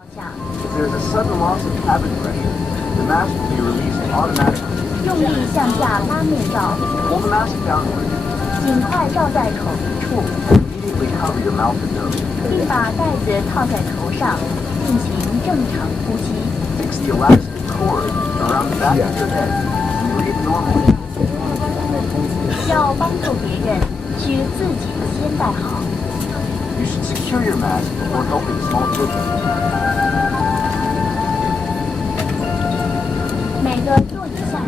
If there's a sudden loss of cabin pressure, the mask will be released automatically. 用力向下拉面罩， Hold the mask downward. 尽快罩在口鼻处， Immediately cover your mouth and nose. 并把袋子套在头上，进行正常呼吸。 Fix the elastic cord around the back of your head. Breathe normally. 要帮助别人，需自己先戴好。 You should secure your mask before helping small children. 每个座椅下。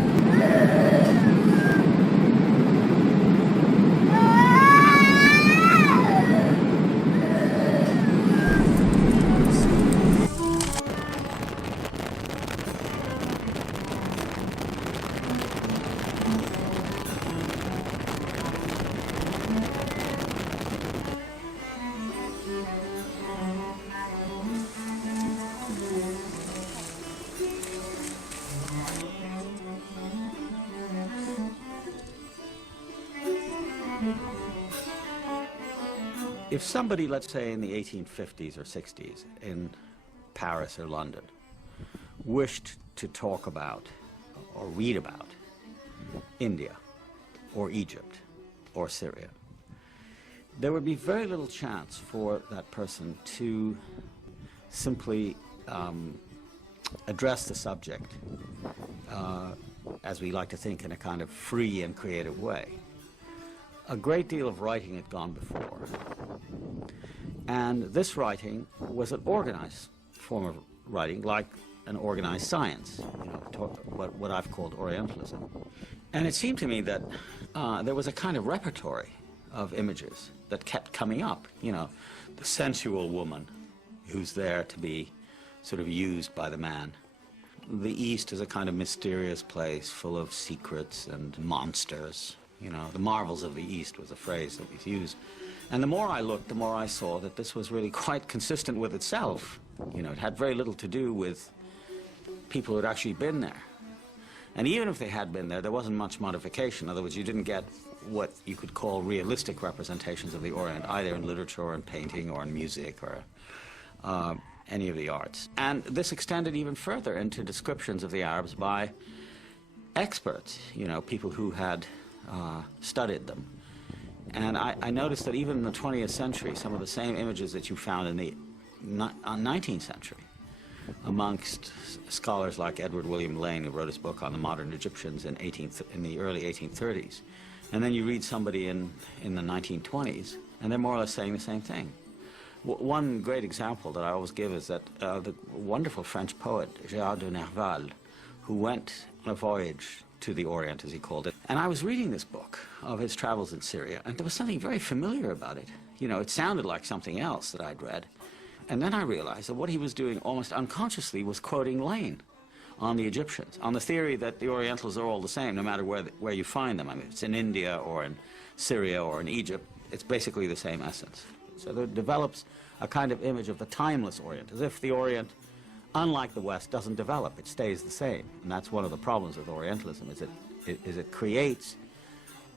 If somebody, let's say in the 1850s or 60s in Paris or London, wished to talk about or read about India or Egypt or Syria, there would be very little chance for that person to simply address the subject, as we like to think, in a kind of free and creative way. A great deal of writing had gone before, and this writing was an organized form of writing, like an organized science, what I've called Orientalism. And it seemed to me that there was a kind of repertory of images that kept coming up, the sensual woman who's there to be sort of used by the man. The East is a kind of mysterious place full of secrets and monsters. The marvels of the East was a phrase that was used. And the more I looked, the more I saw that this was really quite consistent with itself. It had very little to do with people who had actually been there. And even if they had been there, there wasn't much modification. In other words, you didn't get what you could call realistic representations of the Orient, either in literature or in painting or in music or any of the arts. And this extended even further into descriptions of the Arabs by experts, people who had studied them. And I noticed that even in the 20th century, some of the same images that you found in the 19th century amongst scholars like Edward William Lane, who wrote his book on the modern Egyptians in the early 1830s. And then you read somebody in the 1920s, and they're more or less saying the same thing. One great example that I always give is that the wonderful French poet Gérard de Nerval, who went on a voyage to the Orient, as he called it. And I was reading this book of his travels in Syria, and there was something very familiar about it. It sounded like something else that I'd read. And then I realized that what he was doing almost unconsciously was quoting Lane on the Egyptians, on the theory that the Orientals are all the same, no matter where you find them. I mean, if it's in India or in Syria or in Egypt, it's basically the same essence. So there develops a kind of image of the timeless Orient, as if the Orient, unlike the West, doesn't develop. It stays the same. And that's one of the problems with Orientalism, is it creates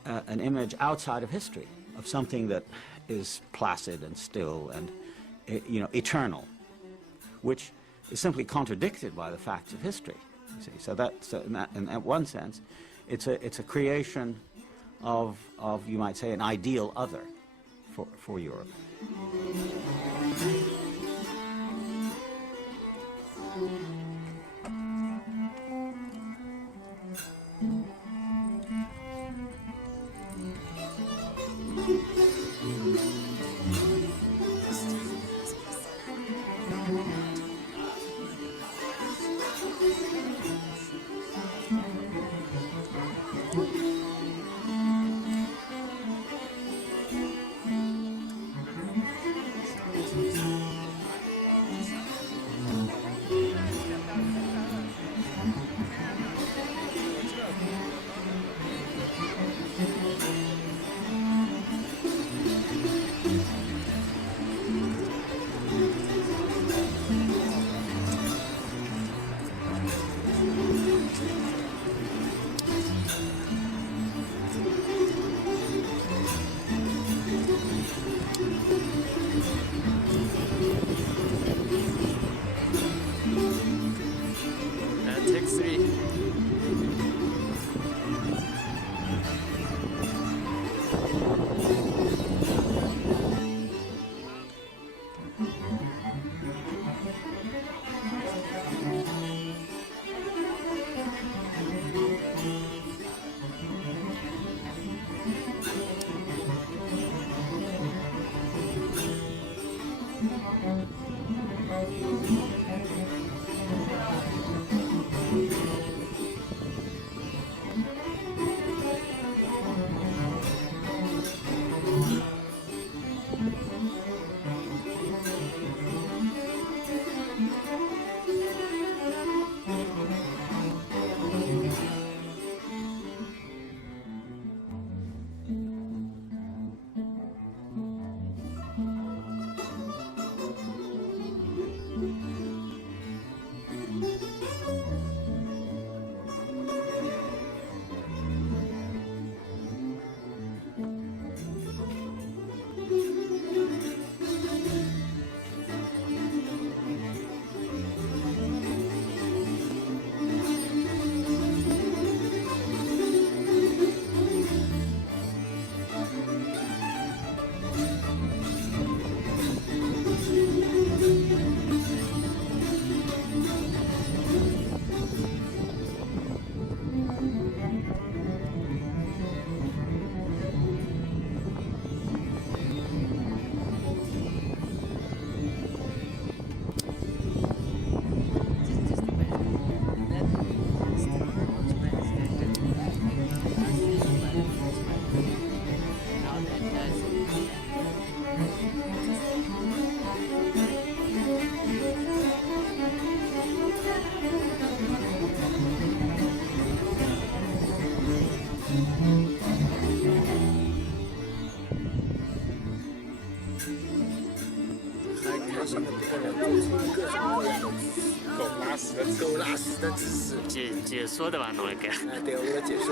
an image outside of history, of something that is placid and still and eternal, which is simply contradicted by the facts of history. You see, so in that one sense, it's a creation of you might say an ideal other for Europe. 狗拉屎的姿势。解说的吧，侬来干。对，我来解释。